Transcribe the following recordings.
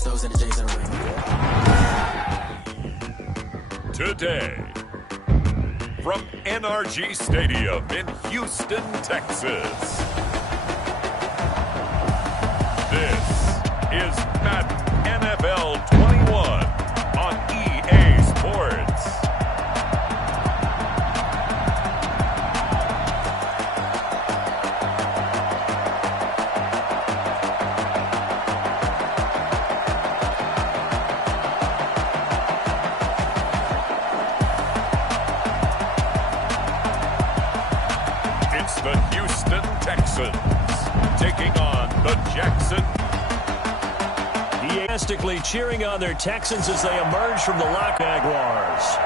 Stokes and the Jags in the ring. Today, from NRG Stadium in Houston, Texas, this is Madden NFL 21 on EA Sports. The Houston Texans taking on the Jackson. Enthusiastically cheering on their Texans as they emerge from the lock. Jaguars.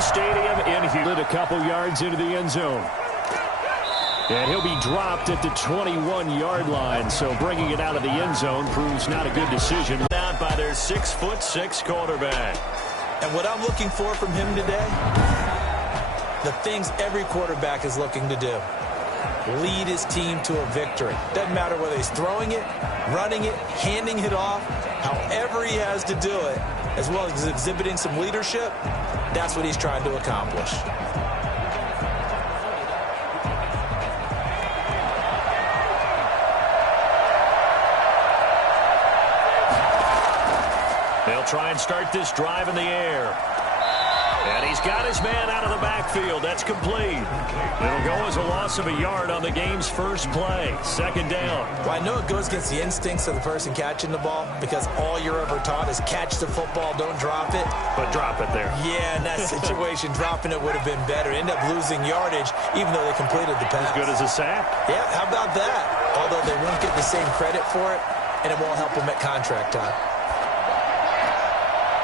Stadium in here. A couple yards into the end zone. And he'll be dropped at the 21-yard line. So bringing it out of the end zone proves not a good decision. Out by their 6'6" quarterback. And what I'm looking for from him today, the things every quarterback is looking to do. Lead his team to a victory. Doesn't matter whether he's throwing it, running it, handing it off, however he has to do it, as well as exhibiting some leadership. That's what he's trying to accomplish. They'll try and start this drive in the air. And he's got his man out of the backfield. That's complete. It'll go as a loss of a yard on the game's first play. Second down. Well, I know it goes against the instincts of the person catching the ball because all you're ever taught is catch the football, don't drop it. But drop it there. Yeah, in that situation, dropping it would have been better. End up losing yardage even though they completed the pass. As good as a sack? Yeah, how about that? Although they won't get the same credit for it, and it won't help them at contract time.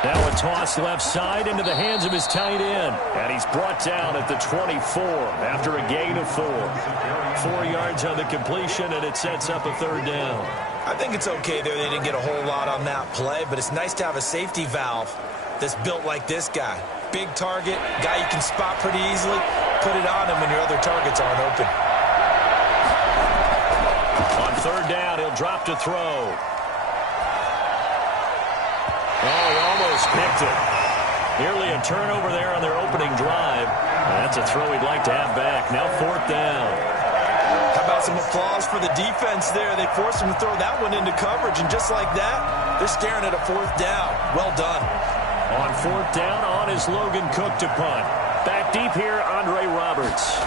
Now a toss left side into the hands of his tight end. And he's brought down at the 24 after a gain of 4. 4 yards on the completion, and it sets up a third down. I think it's okay there. They didn't get a whole lot on that play, but it's nice to have a safety valve that's built like this guy. Big target, guy you can spot pretty easily. Put it on him when your other targets aren't open. On third down, he'll drop to throw. Oh, he almost picked it. Nearly a turnover there on their opening drive. That's a throw he'd like to have back. Now fourth down. How about some applause for the defense there? They forced him to throw that one into coverage, and just like that, they're staring at a fourth down. Well done. On fourth down, on is Logan Cook to punt. Back deep here, Andre Roberts.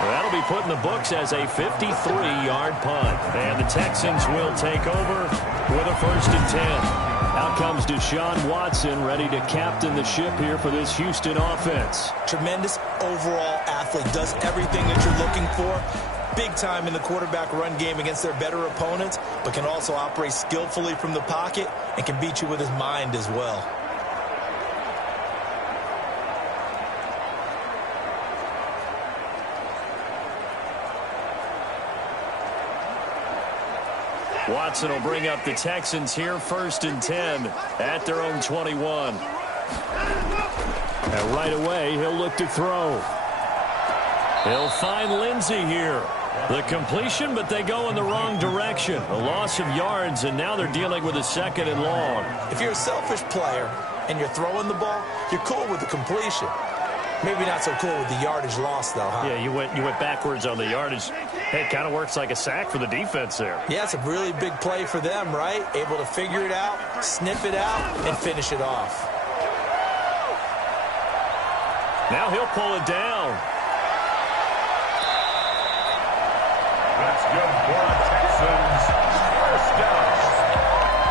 That'll be put in the books as a 53-yard punt. And the Texans will take over with a 1st and 10. Out comes Deshaun Watson, ready to captain the ship here for this Houston offense. Tremendous overall athlete, does everything that you're looking for. Big time in the quarterback run game against their better opponents, but can also operate skillfully from the pocket and can beat you with his mind as well. Watson will bring up the Texans here, 1st and 10 at their own 21. And right away, he'll look to throw. He'll find Lindsey here. The completion, but they go in the wrong direction. A loss of yards, and now they're dealing with a 2nd and long. If you're a selfish player and you're throwing the ball, you're cool with the completion. Maybe not so cool with the yardage loss, though, huh? Yeah, you went backwards on the yardage. Hey, it kind of works like a sack for the defense there. Yeah, it's a really big play for them, right? Able to figure it out, sniff it out, and finish it off. Now he'll pull it down. That's good for the Texans. 1st down.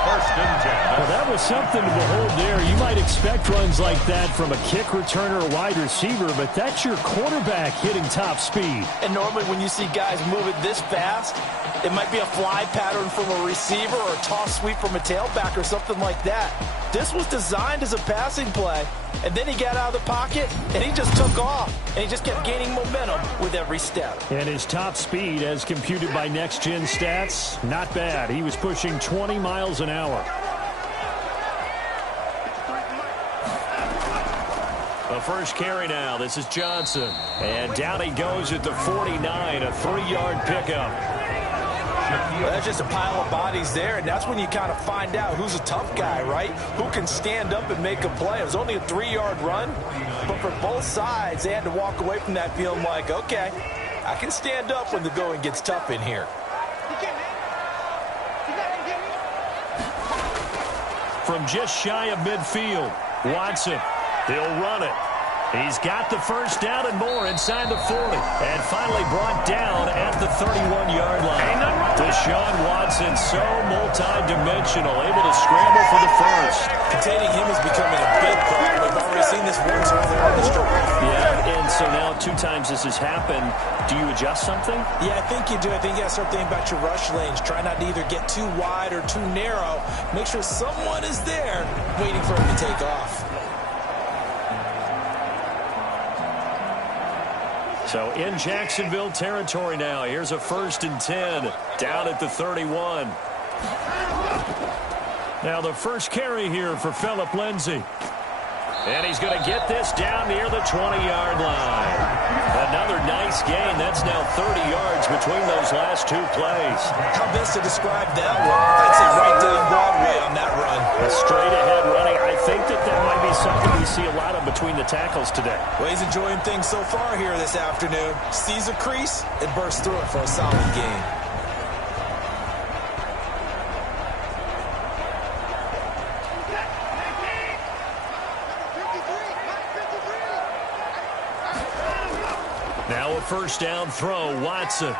first and 10. Well, that was something to behold there. You might expect runs like that from a kick returner or wide receiver, but that's your quarterback hitting top speed. And normally when you see guys move it this fast, it might be a fly pattern from a receiver or a toss sweep from a tailback or something like that. This was designed as a passing play, and then he got out of the pocket, and he just took off, and he just kept gaining momentum with every step. And his top speed, as computed by Next Gen Stats, not bad. He was pushing 20 miles an hour. The first carry now. This is Johnson. And down he goes at the 49, a 3-yard pickup. Well, there's just a pile of bodies there, and that's when you kind of find out who's a tough guy, right? Who can stand up and make a play. It was only a 3-yard run, but for both sides, they had to walk away from that feeling like, okay, I can stand up when the going gets tough in here. From just shy of midfield, Watson, he'll run it. He's got the first down and more inside the 40. And finally brought down at the 31-yard line. Deshaun Watson, so multi-dimensional, able to scramble for the first. Containing him is becoming a big problem. We've already seen this once earlier on this drive. Yeah, and so now 2 times this has happened. Do you adjust something? Yeah, I think you do. I think you got to start thinking about your rush lanes. Try not to either get too wide or too narrow. Make sure someone is there waiting for him to take off. So in Jacksonville territory now. Here's a 1st and 10 down at the 31. Now the first carry here for Phillip Lindsay. And he's going to get this down near the 20-yard line. Another nice gain. That's now 30 yards between those last 2 plays. How best to describe that one? I'd say right down Broadway on that run. A straight-ahead running. I think that might be something we see a lot of between the tackles today. Well, he's enjoying things so far here this afternoon. Sees a crease and bursts through it for a solid gain. Now a first down throw, Watson.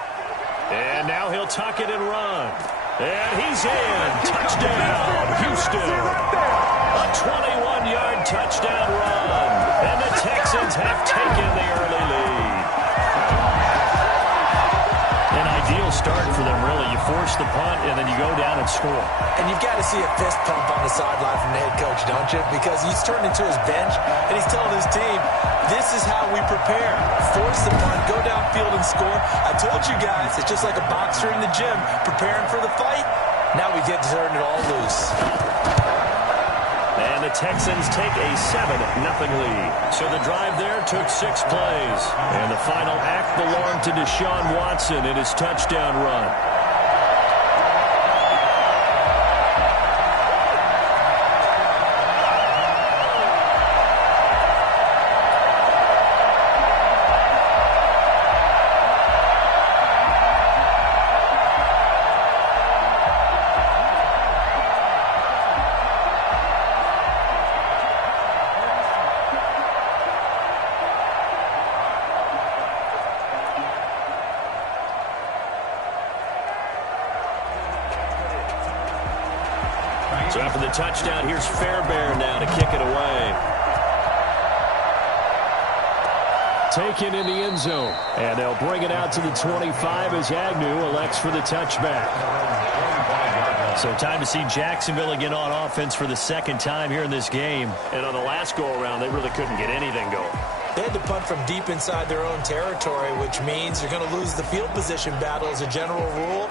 And now he'll tuck it and run. And he's in. Touchdown, Houston. A 21-yard touchdown run. And the Texans have taken the early lead. An ideal start for them, really. You force the punt, and then you go down and score. And you've got to see a fist pump on the sideline from the head coach, don't you? Because he's turned into his bench, and he's telling his team, this is how we prepare. Force the punt, go downfield and score. I told you guys, it's just like a boxer in the gym preparing for the fight. Now we get to turn it all loose. And the Texans take a 7-0 lead. So the drive there took 6 plays. And the final act belonged to Deshaun Watson in his touchdown run. So after the touchdown, here's Fairbairn now to kick it away. Taken in the end zone. And they'll bring it out to the 25 as Agnew elects for the touchback. So time to see Jacksonville again on offense for the 2nd time here in this game. And on the last go-around, they really couldn't get anything going. They had to punt from deep inside their own territory, which means you're going to lose the field position battle as a general rule.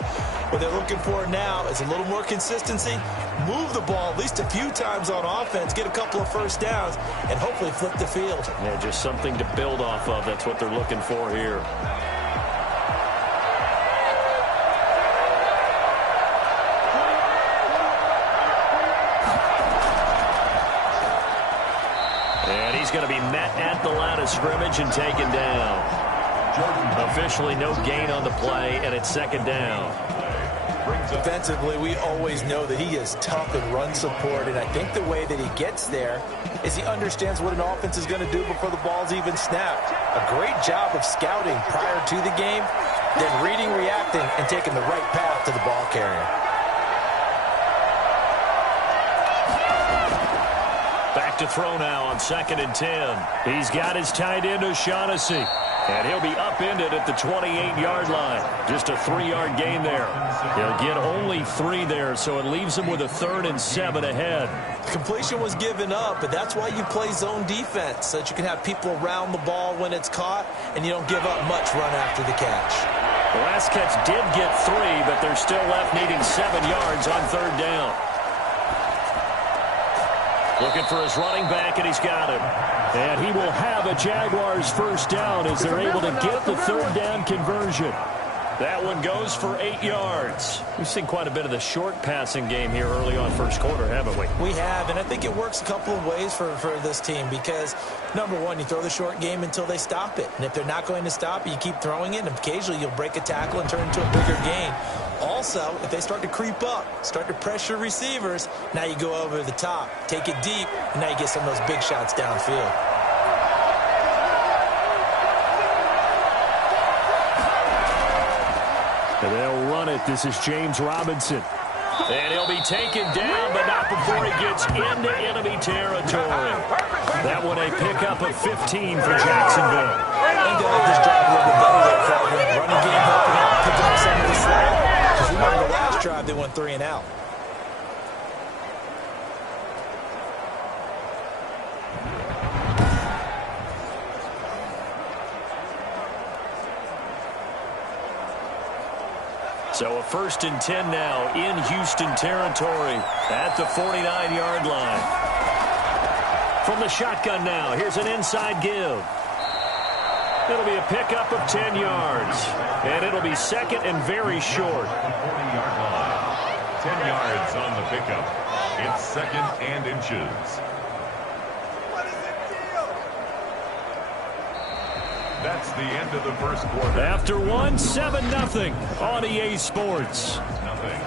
What they're looking for now is a little more consistency, move the ball at least a few times on offense, get a couple of first downs, and hopefully flip the field. Yeah, just something to build off of. That's what they're looking for here. And he's going to be met at the line of scrimmage and taken down. Officially no gain on the play, and it's 2nd down. Defensively, we always know that he is tough in run support, and I think the way that he gets there is he understands what an offense is going to do before the ball's even snapped. A great job of scouting prior to the game, then reading, reacting, and taking the right path to the ball carrier. Back to throw now on 2nd and 10. He's got his tight end O'Shaughnessy. And he'll be upended at the 28-yard line. Just a 3-yard gain there. He'll get only 3 there, so it leaves him with a 3rd and 7 ahead. Completion was given up, but that's why you play zone defense, so that you can have people around the ball when it's caught, and you don't give up much run after the catch. The last catch did get 3, but they're still left needing 7 yards on 3rd down. Looking for his running back, and he's got him. And he will have a Jaguars first down as they're able to get the 3rd down conversion. That one goes for 8 yards. We've seen quite a bit of the short passing game here early on first quarter, haven't we? We have, and I think it works a couple of ways for this team because, number one, you throw the short game until they stop it. And if they're not going to stop it, you keep throwing it, and occasionally you'll break a tackle and turn into a bigger gain. Also, if they start to creep up, start to pressure receivers, now you go over the top, take it deep, and now you get some of those big shots downfield. And they'll run it. This is James Robinson. And he'll be taken down, but not before he gets into enemy territory. That one a pickup of 15 for Jacksonville. I think they'll just drive a little bit better there, Crawford. Running game helping them pick up some of the slack. Because remember the last drive, they went 3 and out. So a 1st and 10 now in Houston territory at the 49-yard line. From the shotgun now, here's an inside give. It'll be a pickup of 10 yards. And it'll be 2nd and very short. 40-yard line. 10 yards on the pickup. It's 2nd and inches. That's the end of the first quarter. After one, 7-0 on EA Sports. Nothing.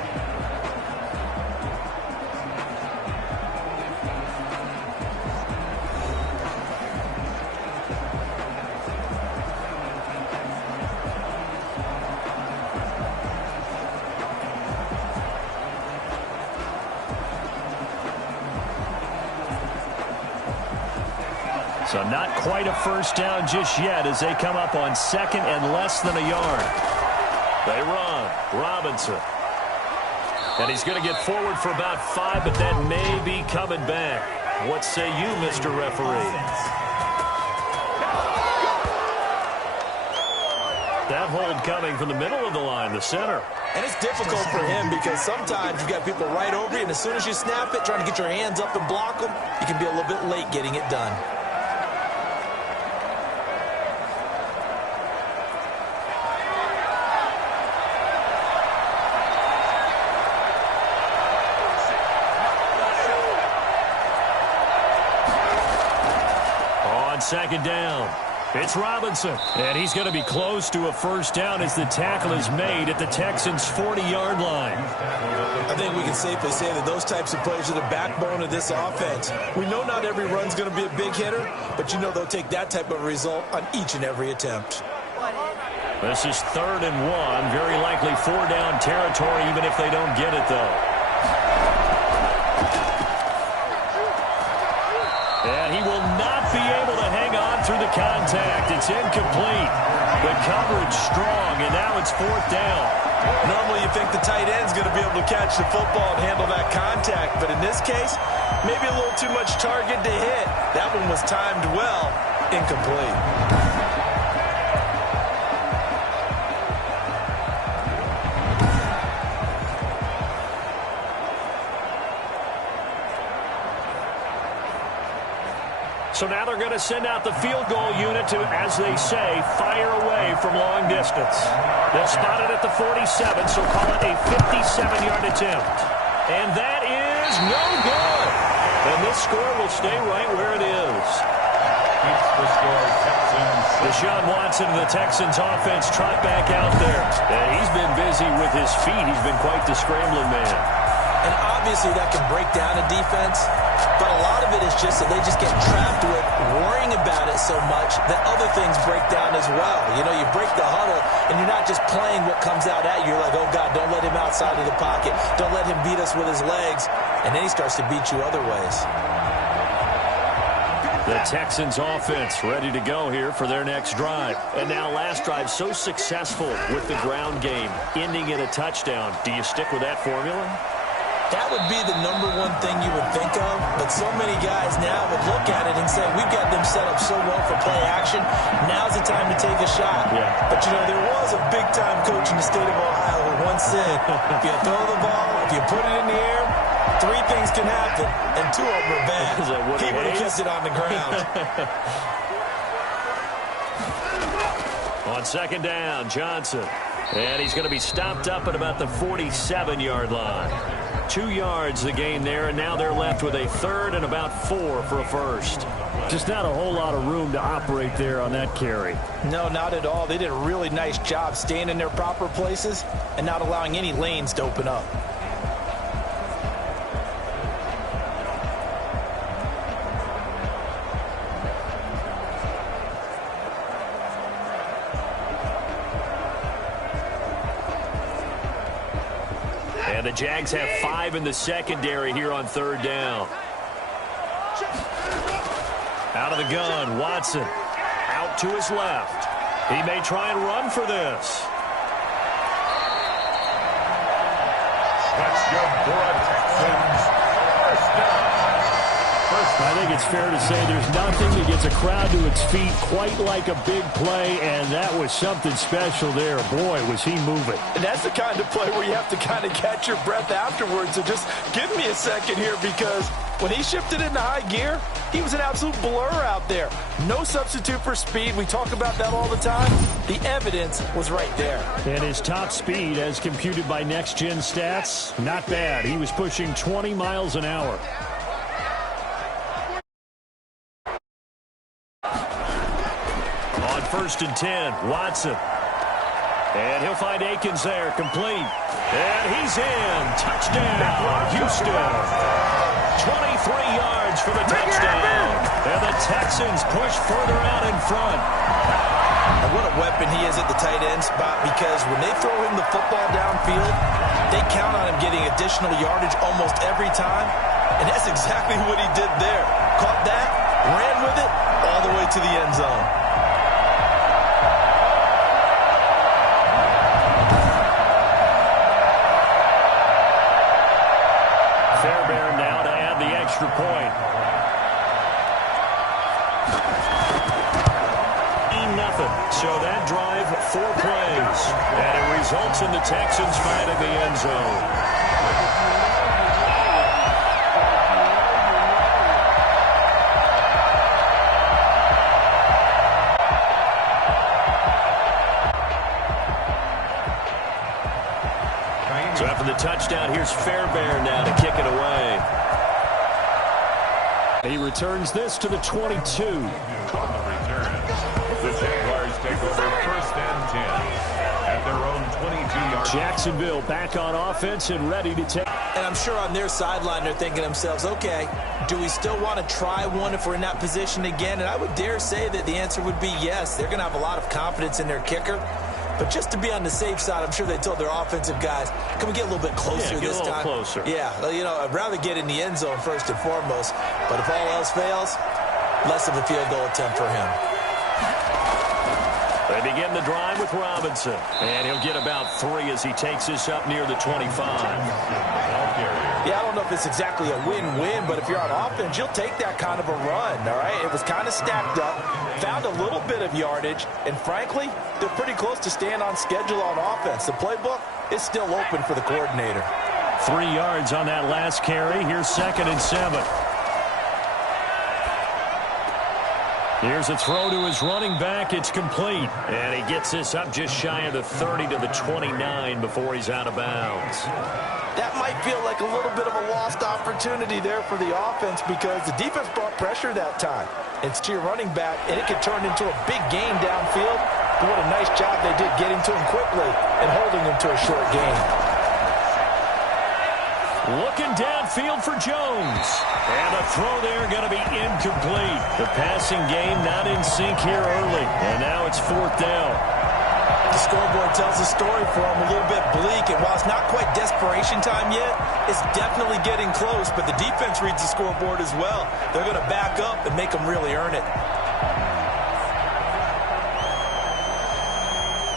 So not quite a first down just yet as they come up on 2nd and less than a yard. They run. Robinson. And he's going to get forward for about 5, but that may be coming back. What say you, Mr. Referee? That hold coming from the middle of the line, the center. And it's difficult for him because sometimes you've got people right over you, and as soon as you snap it, trying to get your hands up and block them, you can be a little bit late getting it done. On 2nd down. It's Robinson, and he's going to be close to a first down as the tackle is made at the Texans' 40-yard line. I think we can safely say that those types of plays are the backbone of this offense. We know not every run's going to be a big hitter, but you know they'll take that type of result on each and every attempt. This is 3rd and 1, very likely 4-down territory even if they don't get it, though. And he will not be able to hang on through the contact. It's incomplete. The coverage strong, and now it's 4th down. Normally you think the tight end's going to be able to catch the football and handle that contact, but in this case, maybe a little too much target to hit. That one was timed well, incomplete. So now they're going to send out the field goal unit to, as they say, fire away from long distance. They'll spot it at the 47, so call it a 57-yard attempt. And that is no good. And this score will stay right where it is. Keeps the score Texans. Deshaun Watson and the Texans offense trot back out there. And he's been busy with his feet. He's been quite the scrambling man. And obviously that can break down a defense, but a lot of it is just that they just get trapped with worrying about it so much that other things break down as well. You know, you break the huddle, and you're not just playing what comes out at you. You're like, oh, God, don't let him outside of the pocket. Don't let him beat us with his legs. And then he starts to beat you other ways. The Texans offense ready to go here for their next drive. And now last drive so successful with the ground game, ending in a touchdown. Do you stick with that formula? That would be the number one thing you would think of, but so many guys now would look at it and say, we've got them set up so well for play action, now's the time to take a shot. Yeah. But, you know, there was a big-time coach in the state of Ohio who once said, if you throw the ball, if you put it in the air, 3 things can happen, and 2 of them are bad. He would have kept it on the ground. On second down, Johnson. And he's going to be stopped up at about the 47-yard line. 2 yards the gain there, and now they're left with a third and about 4 for a first. Just not a whole lot of room to operate there on that carry. No, not at all. They did a really nice job staying in their proper places and not allowing any lanes to open up. And the Jags have 5 in the secondary here on third down. Out of the gun, Watson. Out to his left. He may try and run for this. That's good for a Texans first down. I think it's fair to say there's nothing that gets a crowd to its feet quite like a big play, and that was something special there. Boy, was he moving. And that's the kind of play where you have to kind of catch your breath afterwards. So just give me a second here, because when he shifted into high gear, he was an absolute blur out there. No substitute for speed. We talk about that all the time. The evidence was right there. And his top speed, as computed by Next Gen Stats, not bad. He was pushing 20 miles an hour. First and 10, Watson. And he'll find Akins there, complete. And he's in. Touchdown, Houston. 23 yards for the touchdown. And the Texans push further out in front. And what a weapon he is at the tight end spot, because when they throw him the football downfield, they count on him getting additional yardage almost every time. And that's exactly what he did there. Caught that, ran with it, all the way to the end zone. Fairbairn now to add the extra point. 8-0. So that drive, 4 plays. And it results in the Texans finding the end zone. So after the touchdown, here's Fairbairn now to kick it away. He returns this to the 22. On the return, the Jaguars take over first and 10 at their own 22-yard. Jacksonville back on offense and ready to take. And I'm sure on their sideline they're thinking to themselves, okay, do we still want to try one if we're in that position again? And I would dare say that the answer would be yes. They're going to have a lot of confidence in their kicker. But just to be on the safe side, I'm sure they told their offensive guys, can we get a little bit closer this time? Get a little closer. Yeah, you know, I'd rather get in the end zone first and foremost. But if all else fails, less of a field goal attempt for him. They begin the drive with Robinson. And he'll get about 3 as he takes this up near the 25. Yeah, I don't know if it's exactly a win-win, but if you're on offense, you'll take that kind of a run, all right? It was kind of stacked up, found a little bit of yardage, and frankly, they're pretty close to staying on schedule on offense. The playbook is still open for the coordinator. 3 yards on that last carry. Here's 2nd and 7. Here's a throw to his running back. It's complete. And he gets this up just shy of the 30 to the 29 before he's out of bounds. That might feel like a little bit of a lost opportunity there for the offense, because the defense brought pressure that time. It's to your running back, and it could turn into a big gain downfield. But what a nice job they did getting to him quickly and holding him to a short gain. Looking downfield for Jones. And the throw there going to be incomplete. The passing game not in sync here early. And now it's 4th down. The scoreboard tells the story for them, a little bit bleak. And while it's not quite desperation time yet, it's definitely getting close. But the defense reads the scoreboard as well. They're going to back up and make them really earn it.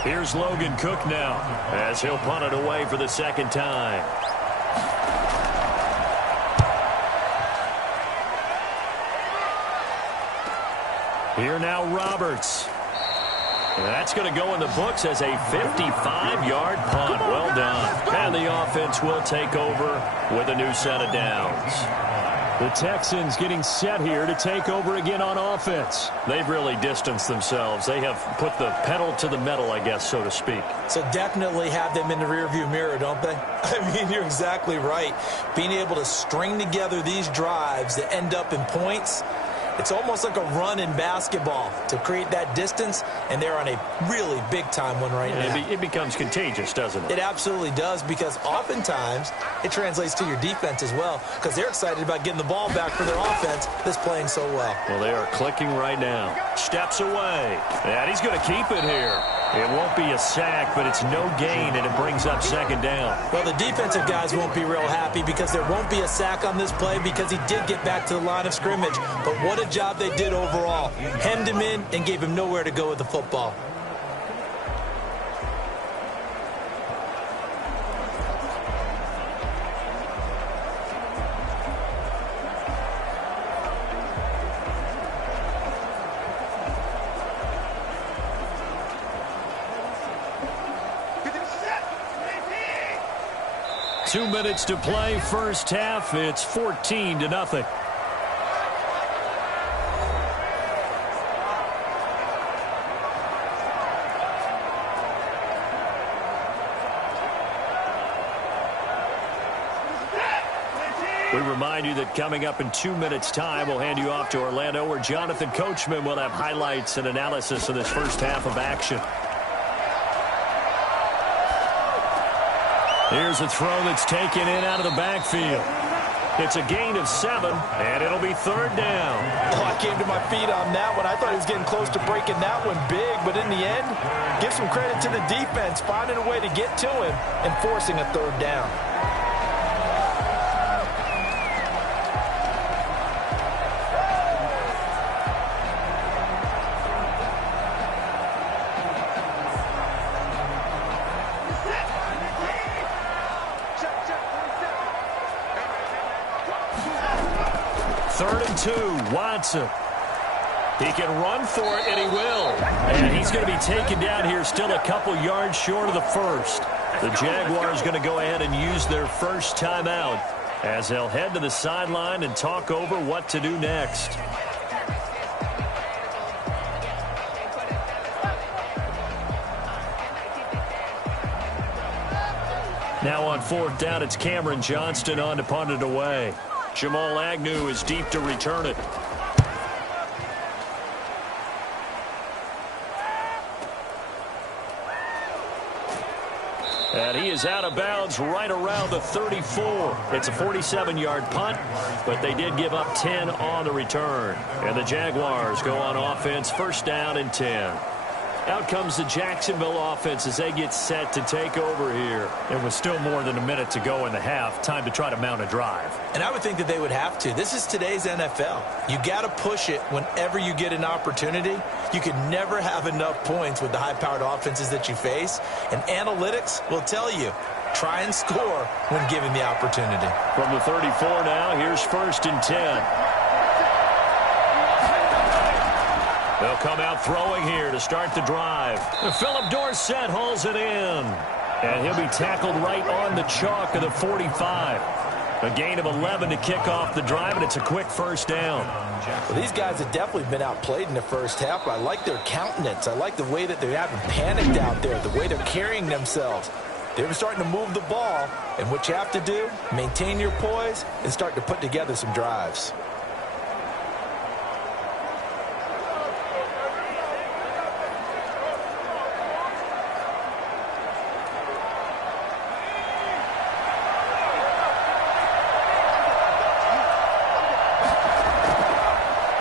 Here's Logan Cook now as he'll punt it away for the second time. Here now, Roberts. And that's going to go in the books as a 55-yard punt. Well done. And the offense will take over with a new set of downs. The Texans getting set here to take over again on offense. They've really distanced themselves. They have put the pedal to the metal, I guess, so to speak. So definitely have them in the rearview mirror, don't they? I mean, you're exactly right. Being able to string together these drives that end up in points, it's almost like a run in basketball to create that distance, and they're on a really big-time one right now. It becomes contagious, doesn't it? It absolutely does, because oftentimes it translates to your defense as well, because they're excited about getting the ball back for their offense that's playing so well. Well, they are clicking right now. Steps away. And he's going to keep it here. It won't be a sack, but it's no gain, and it brings up second down. Well, the defensive guys won't be real happy because there won't be a sack on this play because he did get back to the line of scrimmage. But what a job they did overall. Hemmed him in and gave him nowhere to go with the football. Two minutes to play, first half. It's 14-0. We remind you that coming up in 2 minutes' time, we'll hand you off to Orlando, where Jonathan Coachman will have highlights and analysis of this first half of action. Here's a throw that's taken in out of the backfield. It's a gain of 7, and it'll be third down. Oh, I came to my feet on that one. I thought he was getting close to breaking that one big, but in the end, give some credit to the defense, finding a way to get to him and forcing a third down. Third and 2, Watson. He can run for it, and he will. And he's going to be taken down here still a couple yards short of the first. The Jaguars going to go ahead and use their first timeout as they'll head to the sideline and talk over what to do next. Now on fourth down, it's Cameron Johnston on to punt it away. Jamal Agnew is deep to return it. And he is out of bounds right around the 34. It's a 47-yard punt, but they did give up 10 on the return. And the Jaguars go on offense, first down and 10. Out comes the Jacksonville offense as they get set to take over here. It was still more than a minute to go in the half. Time to try to mount a drive. And I would think that they would have to. This is today's NFL. You got to push it whenever you get an opportunity. You can never have enough points with the high-powered offenses that you face. And analytics will tell you, try and score when given the opportunity. From the 34 now, here's first and 10. They'll come out throwing here to start the drive. Philip Dorsett hauls it in. And he'll be tackled right on the chalk of the 45. A gain of 11 to kick off the drive, and it's a quick first down. Well, these guys have definitely been outplayed in the first half, but I like their countenance. I like the way that they haven't panicked out there, the way they're carrying themselves. They're starting to move the ball, and what you have to do, maintain your poise and start to put together some drives.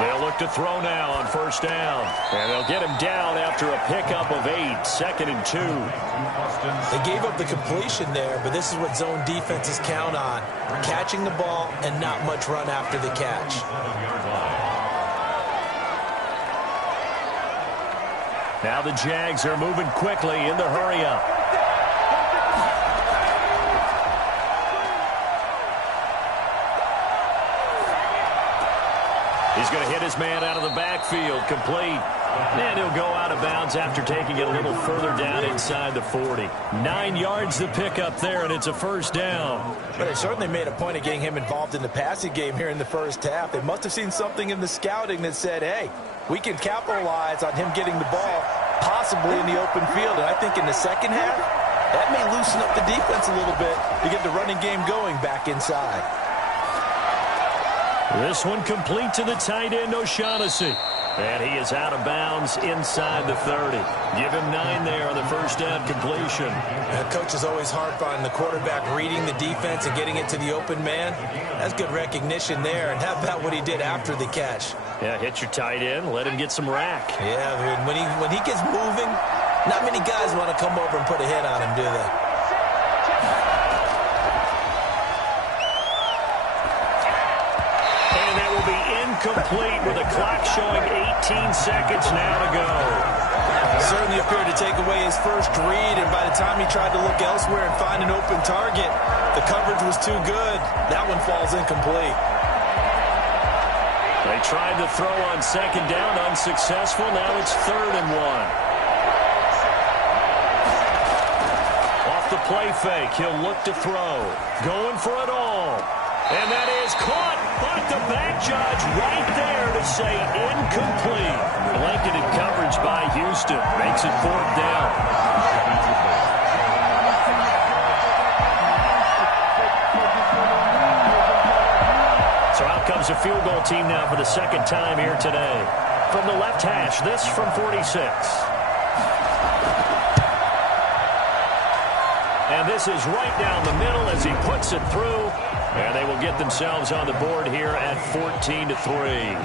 They'll look to throw now on first down. And they'll get him down after a pickup of 8, 2nd and 2. They gave up the completion there, but this is what zone defenses count on. Catching the ball and not much run after the catch. Now the Jags are moving quickly in the hurry-up. He's going to hit his man out of the backfield, complete. And he'll go out of bounds after taking it a little further down inside the 40. 9 yards to pick up there, and it's a first down. But they certainly made a point of getting him involved in the passing game here in the first half. They must have seen something in the scouting that said, hey, we can capitalize on him getting the ball, possibly in the open field. And I think in the second half, that may loosen up the defense a little bit to get the running game going back inside. This one complete to the tight end, O'Shaughnessy. And he is out of bounds inside the 30. Give him 9 there on the first down completion. Coach is always hard on the quarterback reading the defense and getting it to the open man. That's good recognition there. And how about what he did after the catch? Yeah, hit your tight end, let him get some rack. Yeah, when he gets moving, not many guys want to come over and put a hit on him, do they? Complete with a clock showing 18 seconds now to go. Certainly appeared to take away his first read, and by the time he tried to look elsewhere and find an open target, the coverage was too good. That one falls incomplete. They tried to throw on second down, unsuccessful. Now it's 3rd and 1. Off the play fake, he'll look to throw. Going for it all. And that is caught. But the back judge right there to say incomplete. Blanketed coverage by Houston. Makes it 4th down. So out comes a field goal team now for the second time here today. From the left hash, this from 46. And this is right down the middle as he puts it through. And they will get themselves on the board here at 14-3.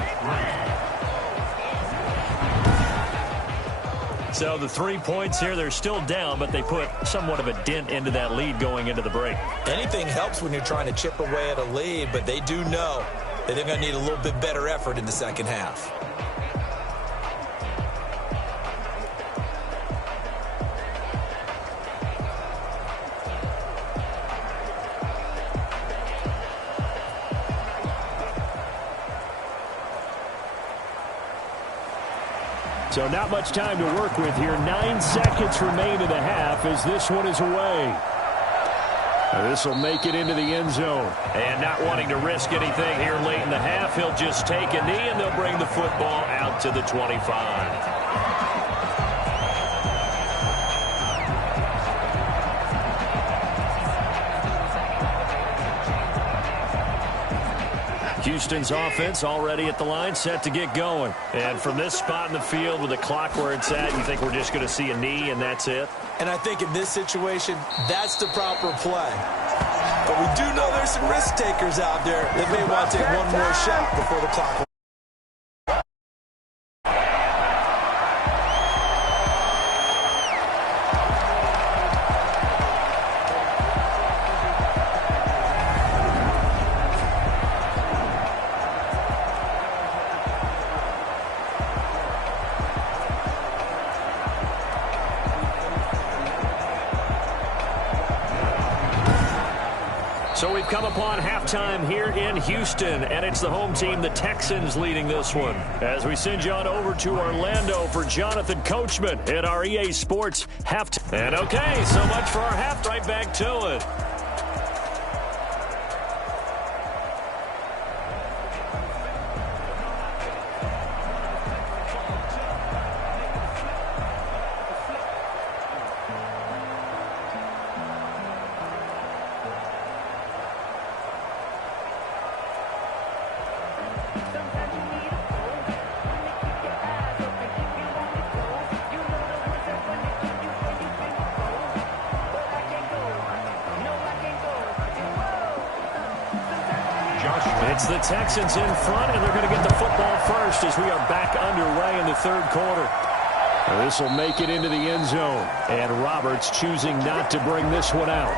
So the 3 points here, they're still down, but they put somewhat of a dent into that lead going into the break. Anything helps when you're trying to chip away at a lead, but they do know that they're going to need a little bit better effort in the second half. So not much time to work with here. 9 seconds remain in the half as this one is away. This will make it into the end zone. And not wanting to risk anything here late in the half, he'll just take a knee and they'll bring the football out to the 25. Houston's offense already at the line, set to get going. And from this spot in the field with the clock where it's at, you think we're just going to see a knee and that's it? And I think in this situation, that's the proper play. But we do know there's some risk takers out there that may want to take one more shot before the clock. So we've come upon halftime here in Houston, and it's the home team, the Texans, leading this one. As we send you on over to Orlando for Jonathan Coachman at our EA Sports halftime. And okay, so much for our half. Right back to it. It's the Texans in front, and they're going to get the football first as we are back underway in the third quarter. This will make it into the end zone, and Roberts choosing not to bring this one out.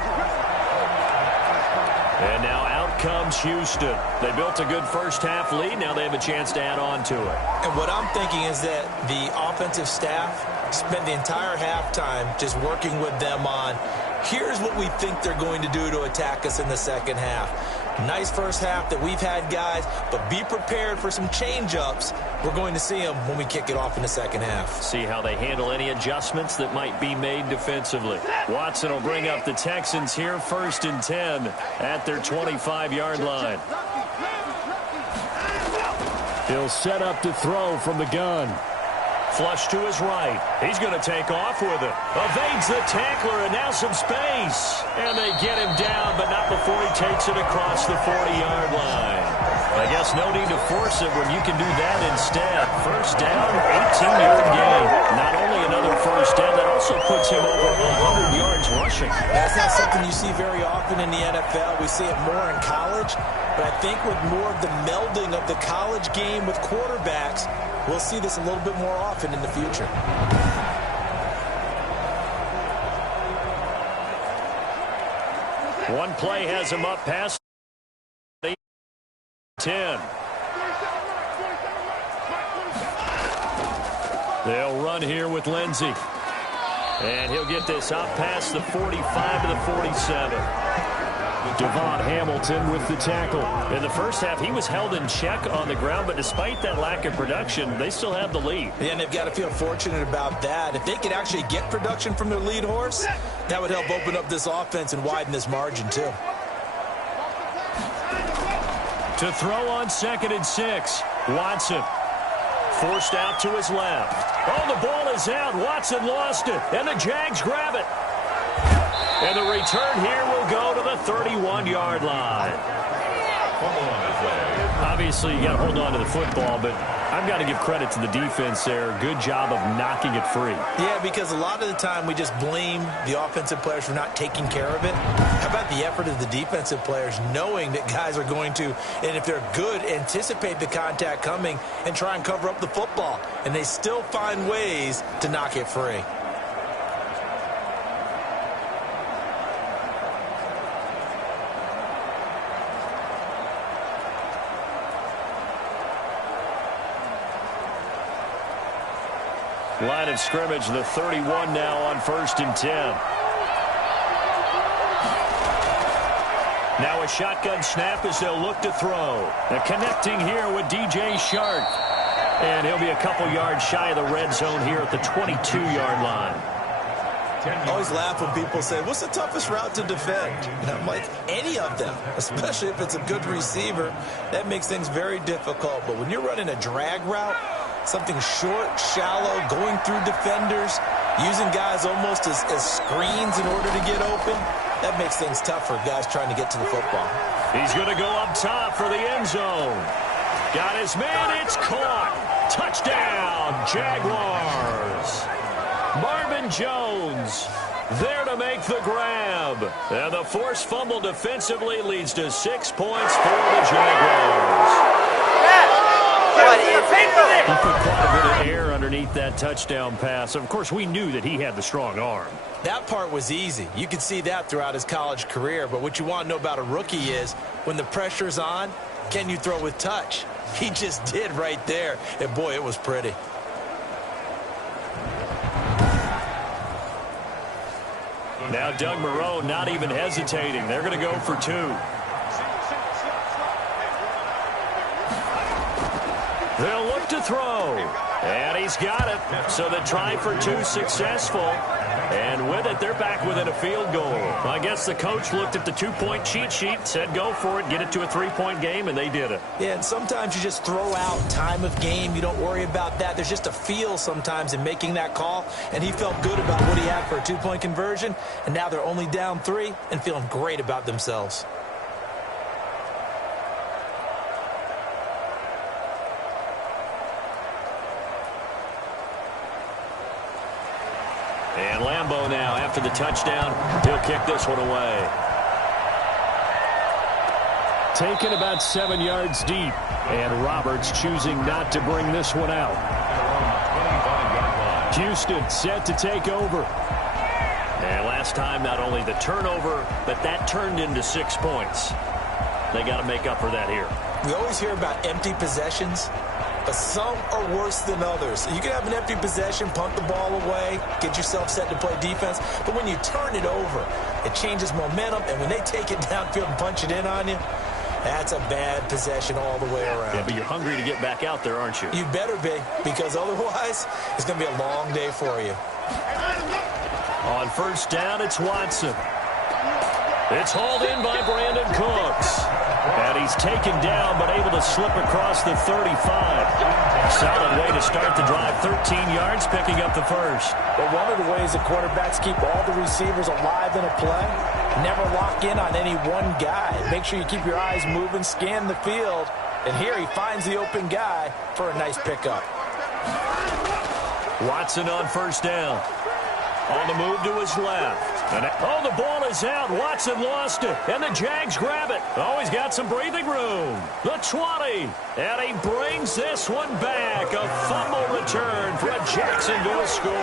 And now out comes Houston. They built a good first-half lead. Now they have a chance to add on to it. And what I'm thinking is that the offensive staff spent the entire halftime just working with them on, here's what we think they're going to do to attack us in the second half. Nice first half that we've had, guys, but be prepared for some change-ups. We're going to see them when we kick it off in the second half. See how they handle any adjustments that might be made defensively. Watson will bring up the Texans here, 1st and 10 at their 25-yard line. He'll set up to throw from the gun. Flush to his right. He's going to take off with it. Evades the tackler, and now some space. And they get him down, but not before he takes it across the 40-yard line. I guess no need to force it when you can do that instead. First down, 18-yard gain. Not only another first down, that also puts him over 100 yards rushing. That's not something you see very often in the NFL. We see it more in college. But I think with more of the melding of the college game with quarterbacks, we'll see this a little bit more often in the future. One play has him up past 10. They'll run here with Lindsey. And he'll get this up past the 45 to the 47. Devon Hamilton with the tackle. In the first half, he was held in check on the ground, but despite that lack of production, they still have the lead. Yeah, and they've got to feel fortunate about that. If they could actually get production from their lead horse, that would help open up this offense and widen this margin, too. To throw on 2nd and 6, Watson. Forced out to his left. Oh, the ball is out. Watson lost it, and the Jags grab it. And the return here will go to the 31-yard line. Obviously, you got to hold on to the football, but I've got to give credit to the defense there. Good job of knocking it free. Yeah, because a lot of the time we just blame the offensive players for not taking care of it. How about the effort of the defensive players knowing that guys are going to, and if they're good, anticipate the contact coming and try and cover up the football. And they still find ways to knock it free. Line of scrimmage, the 31 now on 1st and 10. Now a shotgun snap as they'll look to throw. They're connecting here with DJ Shark. And he'll be a couple yards shy of the red zone here at the 22-yard line. I always laugh when people say, what's the toughest route to defend? And I'm like, any of them, especially if it's a good receiver. That makes things very difficult. But when you're running a drag route, something short, shallow, going through defenders, using guys almost as screens in order to get open, that makes things tough for guys trying to get to the football. He's going to go up top for the end zone. Got his man, it's caught. Touchdown, Jaguars. Marvin Jones there to make the grab. And the forced fumble defensively leads to 6 points for the Jaguars. He put quite a bit of air underneath that touchdown pass. Of course, we knew that he had the strong arm. That part was easy. You could see that throughout his college career. But what you want to know about a rookie is when the pressure's on, can you throw with touch? He just did right there. And, boy, it was pretty. Now Doug Moreau not even hesitating. They're going to go for 2. They'll look to throw. And he's got it. So the try for 2 successful. And with it, they're back within a field goal. I guess the coach looked at the 2-point cheat sheet, said go for it, get it to a 3-point game, and they did it. Yeah, and sometimes you just throw out time of game. You don't worry about that. There's just a feel sometimes in making that call. And he felt good about what he had for a 2-point conversion. And now they're only down 3 and feeling great about themselves. And Lambeau now, after the touchdown, he'll kick this one away. taken about 7 yards deep. And Roberts choosing not to bring this one out. Houston set to take over. And last time, not only the turnover, but that turned into 6 points. They got to make up for that here. We always hear about empty possessions, but some are worse than others. You can have an empty possession, punt the ball away, get yourself set to play defense, but when you turn it over, it changes momentum, and when they take it downfield and punch it in on you, that's a bad possession all the way around. Yeah, but you're hungry to get back out there, aren't you? You better be, because otherwise, it's going to be a long day for you. On first down, it's Watson. It's hauled in by Brandon Cooks. And he's taken down, but able to slip across the 35. Solid way to start the drive. 13 yards, picking up the first. But one of the ways the quarterbacks keep all the receivers alive in a play, never lock in on any one guy. Make sure you keep your eyes moving, scan the field. And here he finds the open guy for a nice pickup. Watson on first down. On the move to his left. And the ball is out. Watson lost it. And the Jags grab it. Oh, he's got some breathing room. The 20. And he brings this one back. A fumble return for a Jacksonville score.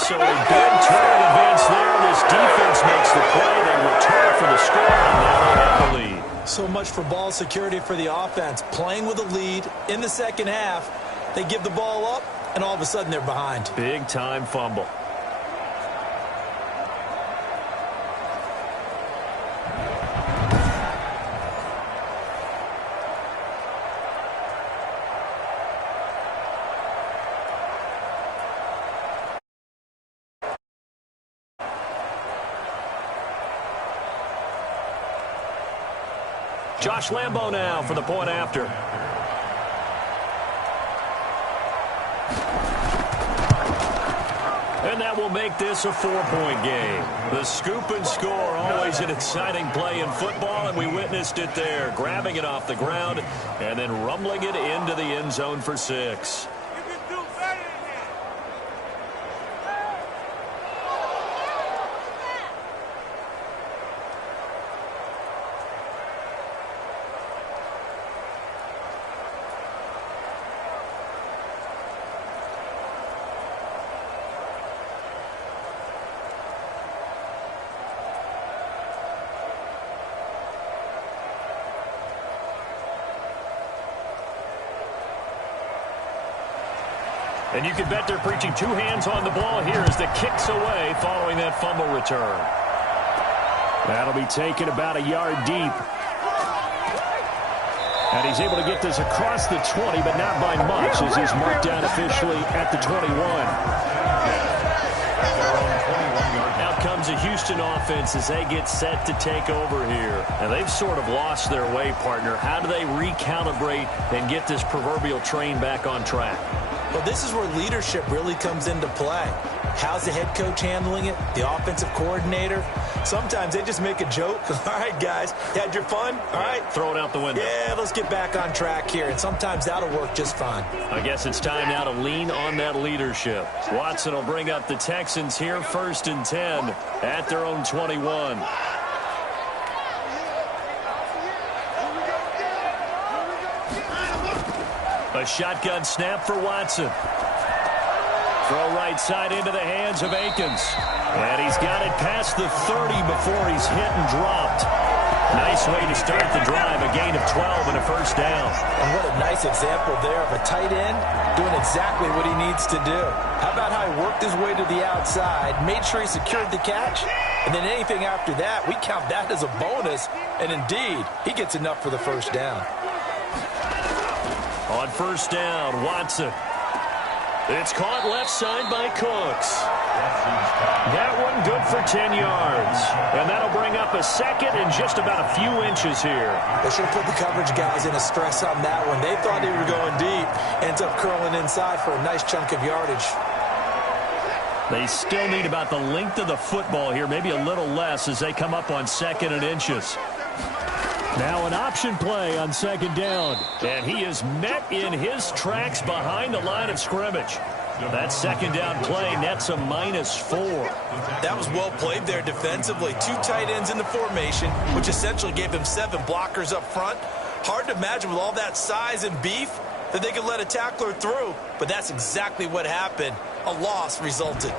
So a good turn of events there. This defense makes the play. They return for the score. And now they have the lead. So much for ball security for the offense. Playing with a lead in the second half. They give the ball up. And all of a sudden, they're behind. Big-time fumble. Josh Lambo now for the point after. And that will make this a 4-point game. The scoop and score, always an exciting play in football, and we witnessed it there. Grabbing it off the ground and then rumbling it into the end zone for 6. And you can bet they're preaching 2 hands on the ball here as the kick's away following that fumble return. That'll be taken about a yard deep. And he's able to get this across the 20, but not by much as he's marked down officially at the 21. Out comes a Houston offense as they get set to take over here. And they've sort of lost their way, partner. How do they recalibrate and get this proverbial train back on track? Well, this is where leadership really comes into play. How's the head coach handling it? The offensive coordinator? Sometimes they just make a joke. All right, guys, had your fun? All right. Throw it out the window. Yeah, let's get back on track here. And sometimes that'll work just fine. I guess it's time now to lean on that leadership. Watson will bring up the Texans here 1st and 10 at their own 21. A shotgun snap for Watson. Throw right side into the hands of Akins. And he's got it past the 30 before he's hit and dropped. Nice way to start the drive. A gain of 12 and a first down. And what a nice example there of a tight end doing exactly what he needs to do. How about how he worked his way to the outside, made sure he secured the catch, and then anything after that, we count that as a bonus. And indeed, he gets enough for the first down. On first down, Watson. It's caught left side by Cooks. That one good for 10 yards. And that'll bring up a second and just about a few inches here. They should have put the coverage guys in a stress on that one. They thought they were going deep. Ends up curling inside for a nice chunk of yardage. They still need about the length of the football here, maybe a little less as they come up on 2nd and inches. Now an option play on 2nd down. And he is met in his tracks behind the line of scrimmage. That second down play nets a -4. That was well played there defensively. 2 tight ends in the formation, which essentially gave them 7 blockers up front. Hard to imagine with all that size and beef that they could let a tackler through, but that's exactly what happened. A loss resulted.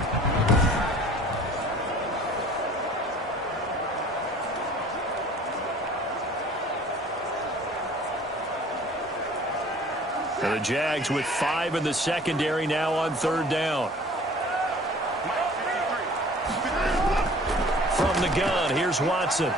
And the Jags with 5 in the secondary now on 3rd down. From the gun, here's Watson.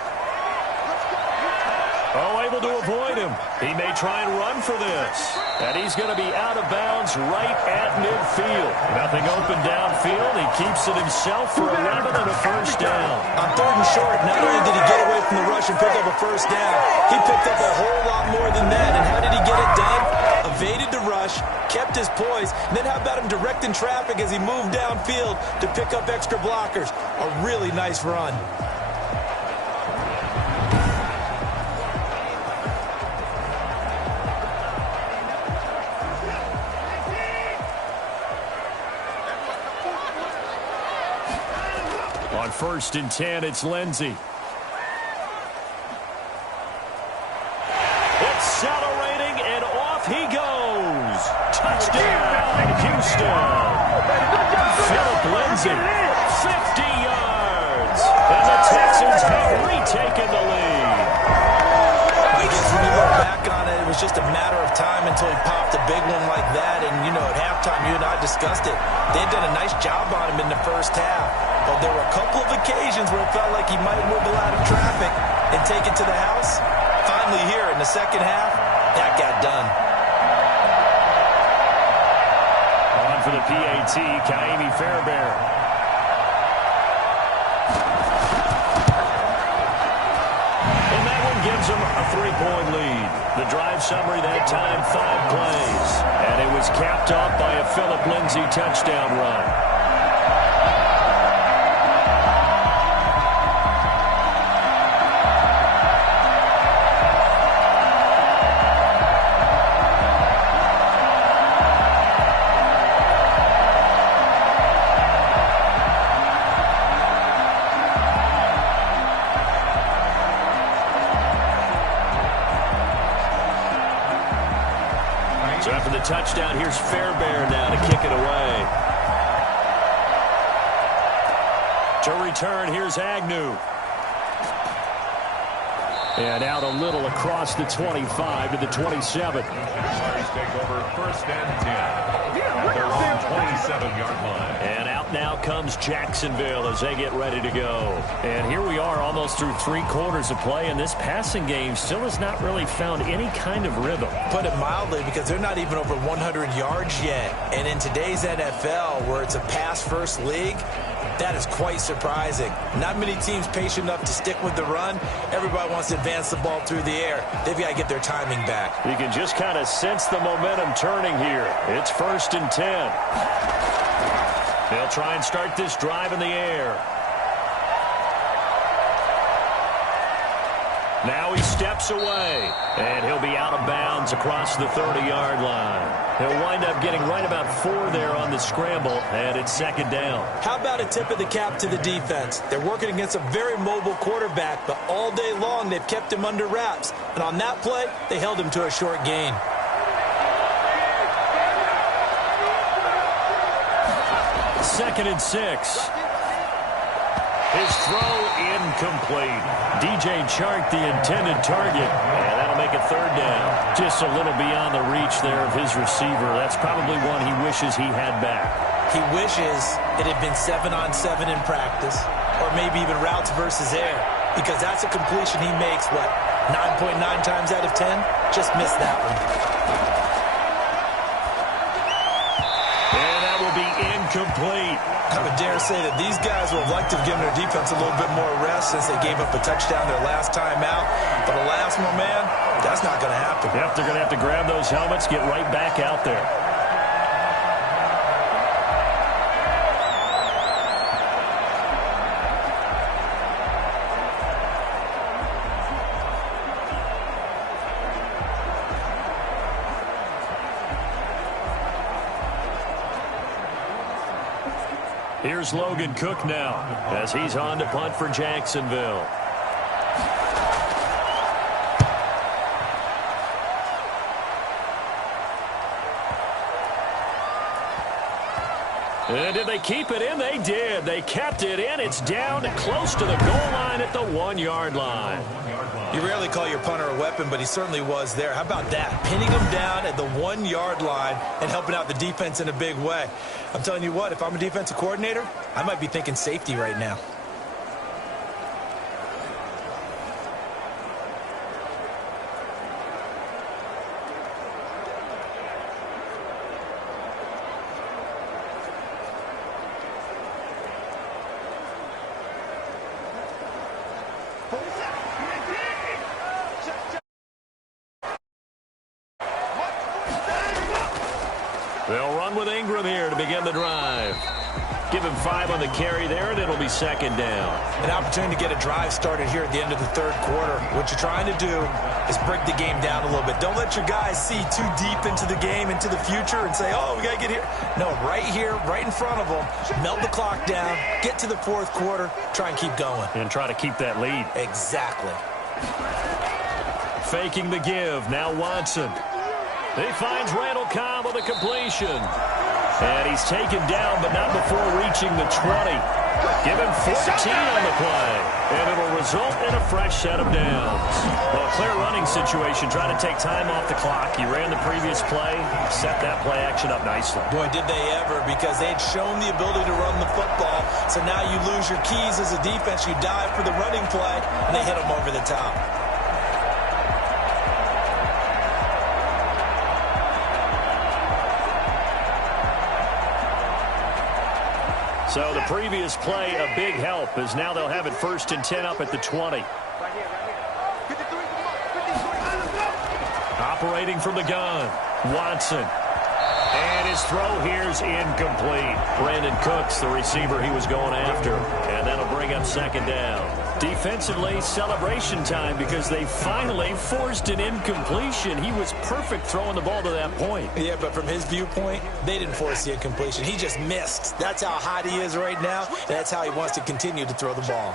Oh, able to avoid him. He may try and run for this. And he's going to be out of bounds right at midfield. Nothing open downfield. He keeps it himself for 11 and a first down. On 3rd and short, not only did he get away from the rush and pick up a first down, he picked up a whole lot more than that. And how did he get it done? Evaded the rush, kept his poise, and then how about him directing traffic as he moved downfield to pick up extra blockers? A really nice run. On 1st and 10, it's Lindsey. Accelerating, and off he goes. Touchdown, Houston. Philip Lindsey, 50 yards. And the Texans have retaken the lead. I guess when you look back on it, it was just a matter of time until he popped a big one like that. And, you know, at halftime, you and I discussed it. They had done a nice job on him in the first half. But there were a couple of occasions where it felt like he might wiggle out of traffic and take it to the house. Finally here in the second half, that got done. On for the PAT, Kaimi Fairbairn. And that one gives him a 3-point lead. The drive summary that time, 5 plays. And it was capped off by a Philip Lindsey touchdown run. So after the touchdown, here's Fairbairn now to kick it away. To return, here's Agnew. And out a little across the 25 to the 27. Jaguars take over 1st and 10 at their own 27-yard line. And out now comes Jacksonville as they get ready to go. And here we are almost through 3 quarters of play, and this passing game still has not really found any kind of rhythm. Put it mildly, because they're not even over 100 yards yet. And in today's NFL, where it's a pass-first league, that is quite surprising. Not many teams patient enough to stick with the run. Everybody wants to advance the ball through the air. They've got to get their timing back. You can just kind of sense the momentum turning here. It's 1st and 10. They'll try and start this drive in the air. Now he steps away, and he'll be out of bounds across the 30-yard line. He'll wind up getting right about 4 there on the scramble, and it's 2nd down. How about a tip of the cap to the defense? They're working against a very mobile quarterback, but all day long they've kept him under wraps. And on that play, they held him to a short gain. Second and 6. His throw incomplete. DJ Chark, the intended target, and that'll make it 3rd down. Just a little beyond the reach there of his receiver. That's probably one he wishes he had back. He wishes it had been 7-on-7 in practice, or maybe even routes versus air, because that's a completion he makes, 9.9 times out of 10? Just missed that one. And that will be incomplete. I would dare say that these guys would have liked to have given their defense a little bit more rest since they gave up a touchdown their last time out. But alas, my man, that's not going to happen. Yep, they're going to have to grab those helmets, get right back out there. Here's Logan Cook now as he's on to punt for Jacksonville. And did they keep it in? They did. They kept it in. It's down close to the goal line at the 1-yard line. You rarely call your punter a weapon, but he certainly was there. How about that? Pinning him down at the 1-yard line and helping out the defense in a big way. I'm telling you what, if I'm a defensive coordinator, I might be thinking safety right now. They'll run with Ingram here to begin the drive. Give him 5 on the carry there, and it'll be second down. An opportunity to get a drive started here at the end of the third quarter. What you're trying to do is break the game down a little bit. Don't let your guys see too deep into the game, into the future, and say, oh, we got to get here. No, right here, right in front of them. Melt the clock down, get to the fourth quarter, try and keep going. And try to keep that lead. Exactly. Faking the give. Now Watson. He finds Randall Cobb with a completion. And he's taken down, but not before reaching the 20. Give him 14 on the play. And it'll result in a fresh set of downs. Well, clear running situation. Trying to take time off the clock. He ran the previous play. Set that play action up nicely. Boy, did they ever, because they had shown the ability to run the football. So now you lose your keys as a defense. You dive for the running play, and they hit them over the top. So the previous play, a big help, as now they'll have it 1st and 10 up at the 20. Operating from the gun, Watson. And his throw here's incomplete. Brandon Cooks, the receiver he was going after. And that'll bring up second down. Defensively, celebration time because they finally forced an incompletion. He was perfect throwing the ball to that point. Yeah, but from his viewpoint, they didn't force the incompletion. He just missed. That's how hot he is right now. That's how he wants to continue to throw the ball.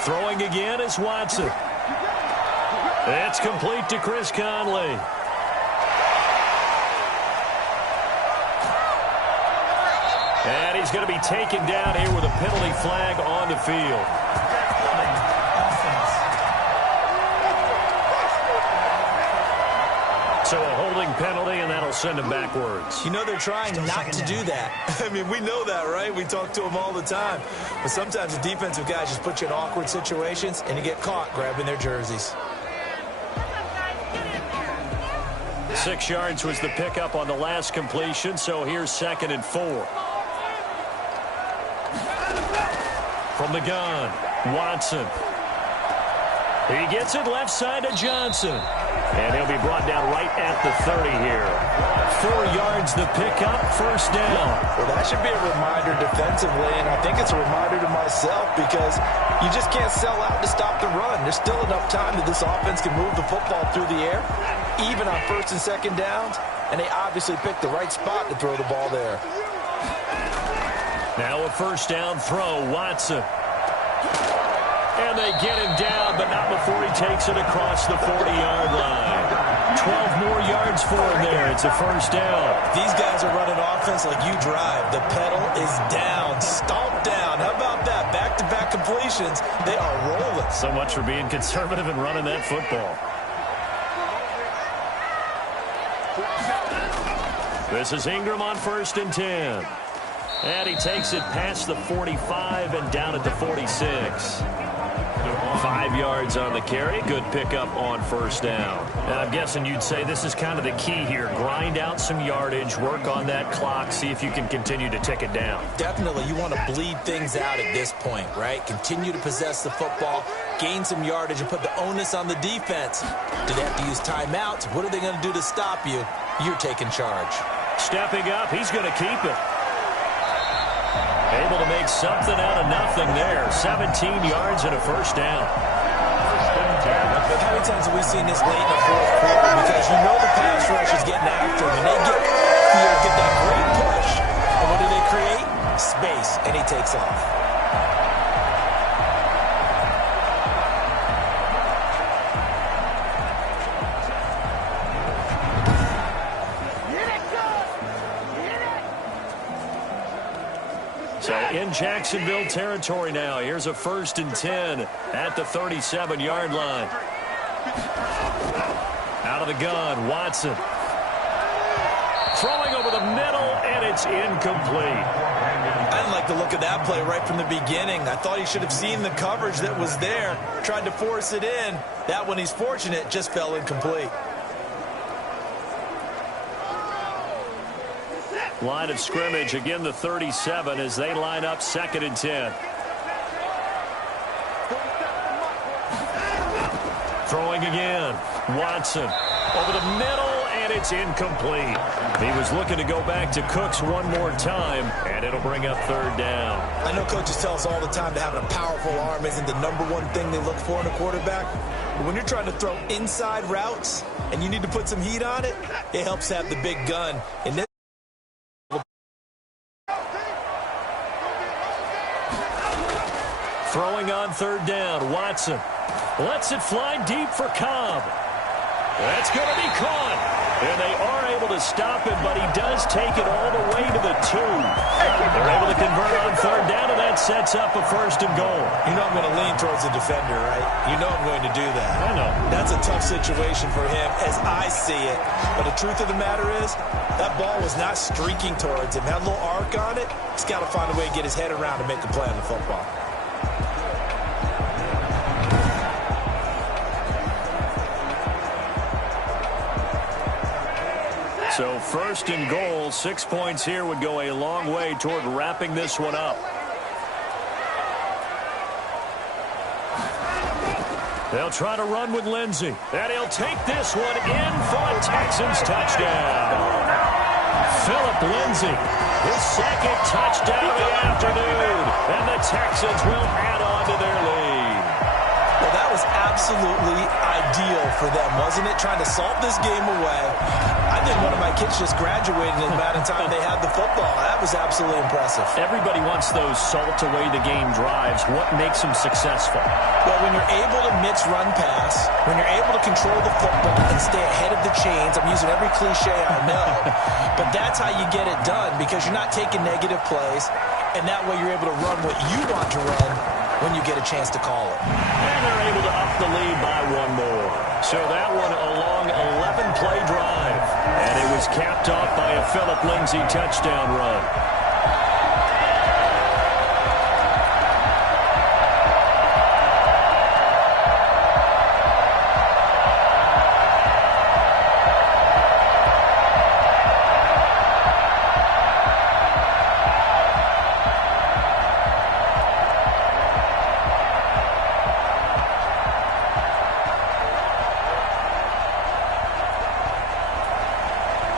Throwing again is Watson. It's complete to Chris Conley. And he's going to be taken down here with a penalty flag on the field. So a holding penalty, and that'll send him backwards. You know they're trying not to do that. I mean, we know that, right? We talk to them all the time. But sometimes the defensive guys just put you in awkward situations, and you get caught grabbing their jerseys. 6 yards was the pickup on the last completion, so here's 2nd and 4. From the gun, Watson. He gets it left side to Johnson. And he'll be brought down right at the 30 here. 4 yards the pickup, 1st down. Well, that should be a reminder defensively, and I think it's a reminder to myself because you just can't sell out to stop the run. There's still enough time that this offense can move the football through the air, even on 1st and 2nd downs, and they obviously picked the right spot to throw the ball there. Now a 1st down throw, Watson. And they get him down, but not before he takes it across the 40-yard line. 12 more yards for him there. It's a 1st down. These guys are running offense like you drive. The pedal is down, stomped down. How about that? Back-to-back completions. They are rolling. So much for being conservative and running that football. This is Ingram on 1st and 10. And he takes it past the 45 and down at the 46. 5 yards on the carry. Good pickup on 1st down. And I'm guessing you'd say this is kind of the key here. Grind out some yardage, work on that clock, see if you can continue to tick it down. Definitely. You want to bleed things out at this point, right? Continue to possess the football, gain some yardage, and put the onus on the defense. Do they have to use timeouts? What are they going to do to stop you? You're taking charge. Stepping up, he's going to keep it. Able to make something out of nothing there. 17 yards and a 1st down. How many times have we seen this late in the fourth quarter? Because you know the pass rush is getting after them, and they get that great push, and what do they create? Space, and he takes off. So in Jacksonville territory now. Here's a 1st and 10 at the 37-yard line. Out of the gun, Watson. Throwing over the middle, and it's incomplete. I didn't like the look of that play right from the beginning. I thought he should have seen the coverage that was there, tried to force it in. That one, he's fortunate, just fell incomplete. Line of scrimmage, again the 37 as they line up 2nd and 10. Throwing again. Watson over the middle, and it's incomplete. He was looking to go back to Cooks one more time, and it'll bring up 3rd down. I know coaches tell us all the time that having a powerful arm isn't the #1 thing they look for in a quarterback. But when you're trying to throw inside routes and you need to put some heat on it, it helps have the big gun. And this Throwing on 3rd down, Watson lets it fly deep for Cobb. That's going to be caught. And they are able to stop him, but he does take it all the way to the 2. They're able to convert on 3rd down, and that sets up a 1st and goal. You know I'm going to lean towards the defender, right? You know I'm going to do that. I know. That's a tough situation for him as I see it. But the truth of the matter is, that ball was not streaking towards him. Had a little arc on it. He's got to find a way to get his head around and make a play on the football. So 1st and goal, 6 points here would go a long way toward wrapping this one up. They'll try to run with Lindsey, and he'll take this one in for a Texans touchdown. Philip Lindsey, his 2nd touchdown of the afternoon, and the Texans will add on to their lead. Well, that was absolutely ideal for them, wasn't it? Trying to salt this game away. I think one of my kids just graduated in the amount of time they had the football. That was absolutely impressive. Everybody wants those salt-away-the-game drives. What makes them successful? Well, when you're able to mix run pass, when you're able to control the football and stay ahead of the chains, I'm using every cliche I know, but that's how you get it done because you're not taking negative plays, and that way you're able to run what you want to run when you get a chance to call it. And they're able to up the lead by one more. So that one a long 11-play drive. And it was capped off by a Philip Lindsey touchdown run.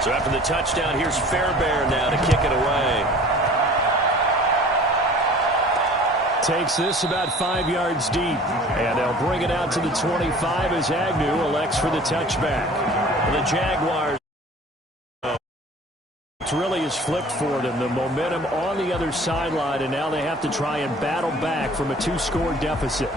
So after the touchdown, here's Fairbairn now to kick it away. Takes this about 5 yards deep. And they'll bring it out to the 25 as Agnew elects for the touchback. The Jaguars, it really has flipped for them. The momentum on the other sideline, and now they have to try and battle back from a 2-score deficit.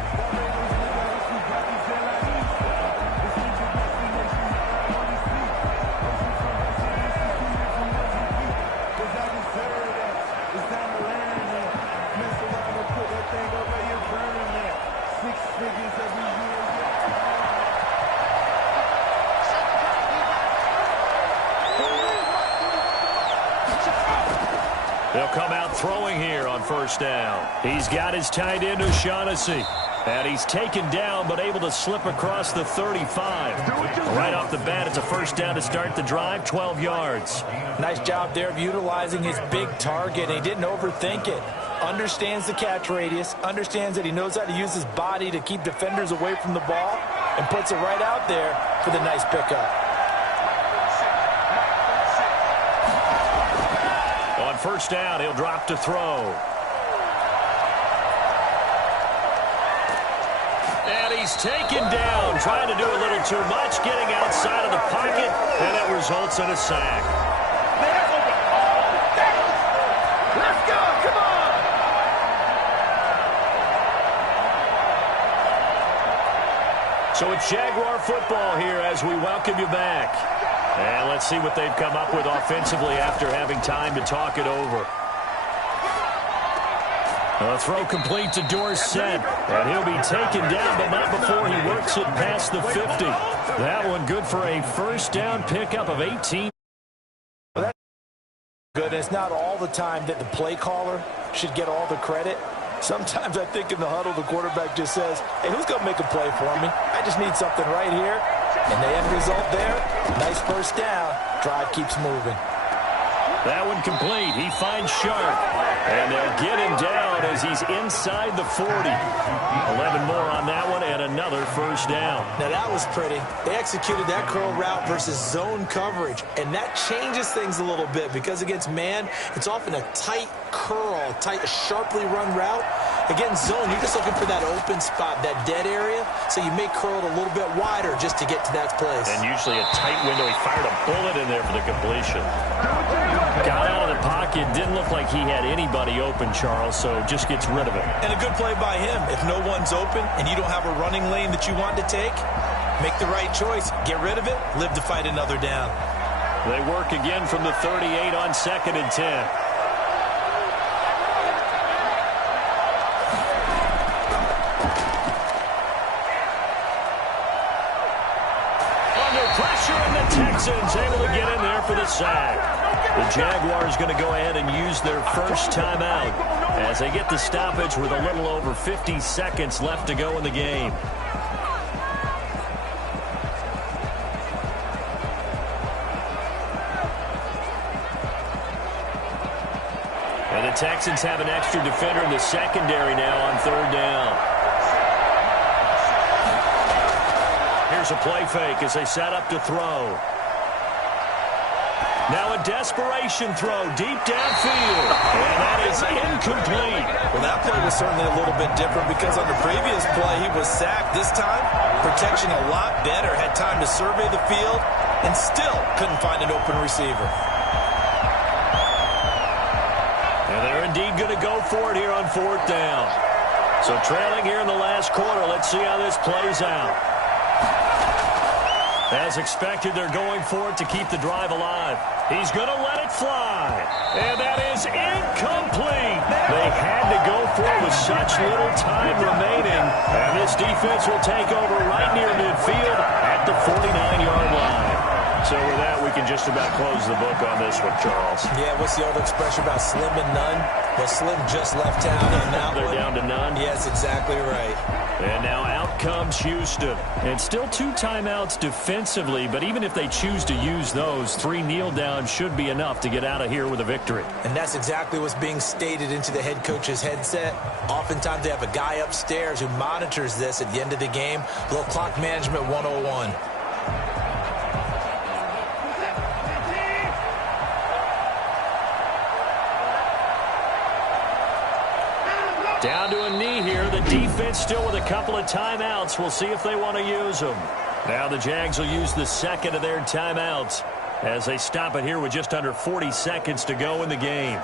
They'll come out throwing here on 1st down. He's got his tight end O'Shaughnessy. And he's taken down but able to slip across the 35. Right off the bat, it's a 1st down to start the drive, 12 yards. Nice job there of utilizing his big target. He didn't overthink it. Understands the catch radius. Understands that he knows how to use his body to keep defenders away from the ball. And puts it right out there for the nice pickup. On 1st down, he'll drop to throw. And he's taken down, trying to do a little too much, getting outside of the pocket, and it results in a sack. So it's Jaguar football here as we welcome you back. And let's see what they've come up with offensively after having time to talk it over. A throw complete to Dorsett, and he'll be taken down, but not before he works it past the 50. That one good for a first down pickup of 18. Good. It's not all the time that the play caller should get all the credit. Sometimes I think in the huddle, the quarterback just says, hey, who's going to make a play for me? I just need something right here. And the end result there, nice first down. Drive keeps moving. That one complete. He finds Sharp. And they'll get him down as he's inside the 40. 11 more on that one and another first down. Now that was pretty. They executed that curl route versus zone coverage. And that changes things a little bit because against man, it's often a tight curl, a sharply run route. Against zone, you're just looking for that open spot, that dead area. So you may curl it a little bit wider just to get to that place. And usually a tight window. He fired a bullet in there for the completion. Got out of the pocket. Didn't look like he had anybody open, Charles, so just gets rid of it. And a good play by him. If no one's open and you don't have a running lane that you want to take, make the right choice. Get rid of it. Live to fight another down. They work again from the 38 on 2nd and 10. Pressure, and the Texans able to get in there for the sack. The Jaguars going to go ahead and use their first timeout as they get the stoppage with a little over 50 seconds left to go in the game. And the Texans have an extra defender in the secondary now on 3rd down. Here's a play fake as they set up to throw. Now a desperation throw deep downfield. And that is incomplete. Well, that play was certainly a little bit different because on the previous play he was sacked. This time, protection a lot better. Had time to survey the field and still couldn't find an open receiver. And they're indeed going to go for it here on 4th down. So trailing here in the last quarter. Let's see how this plays out. As expected, they're going for it to keep the drive alive. He's going to let it fly. And that is incomplete. They had to go for it with such little time remaining. And this defense will take over right near midfield at the 49-yard line. So with that, we can just about close the book on this one, Charles. Yeah, what's the old expression about slim and none? Well, Slim just left town on that They're one. down to none. Yes, exactly right. And now out comes Houston. And still 2 timeouts defensively, but even if they choose to use those, 3 kneel downs should be enough to get out of here with a victory. And that's exactly what's being stated into the head coach's headset. Oftentimes they have a guy upstairs who monitors this at the end of the game. A little clock management 101. Down to a knee here. The defense still with a couple of timeouts. We'll see if they want to use them. Now the Jags will use the second of their timeouts as they stop it here with just under 40 seconds to go in the game.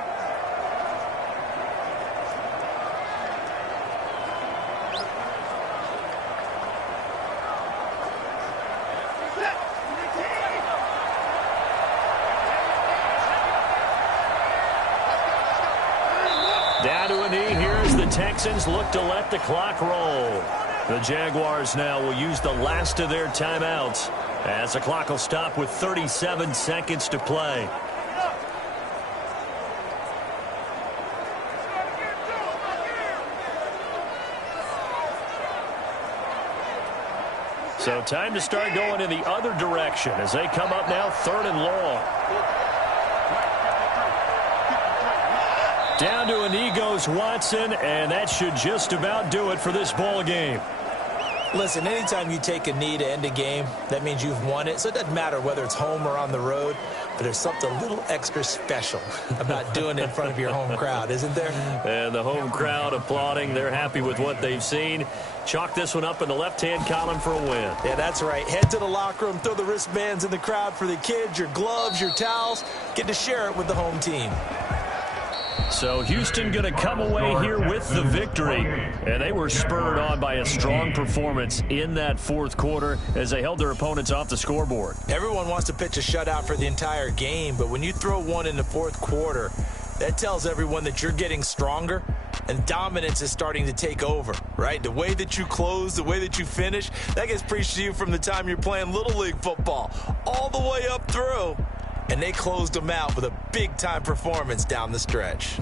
Down to a knee here as the Texans look to let the clock roll. The Jaguars now will use the last of their timeouts as the clock will stop with 37 seconds to play. So time to start going in the other direction as they come up now 3rd and long. Down to a knee goes Watson, and that should just about do it for this ball game. Listen, anytime you take a knee to end a game, that means you've won it. So it doesn't matter whether it's home or on the road, but there's something a little extra special about doing it in front of your home crowd, isn't there? And the home crowd applauding. They're happy with what they've seen. Chalk this one up in the left-hand column for a win. Yeah, that's right. Head to the locker room, throw the wristbands in the crowd for the kids, your gloves, your towels. Get to share it with the home team. So Houston going to come away here with the victory. And they were spurred on by a strong performance in that fourth quarter as they held their opponents off the scoreboard. Everyone wants to pitch a shutout for the entire game, but when you throw one in the fourth quarter, that tells everyone that you're getting stronger and dominance is starting to take over, right? The way that you close, the way that you finish, that gets preached to you from the time you're playing Little League football all the way up through. And they closed them out with a big-time performance down the stretch.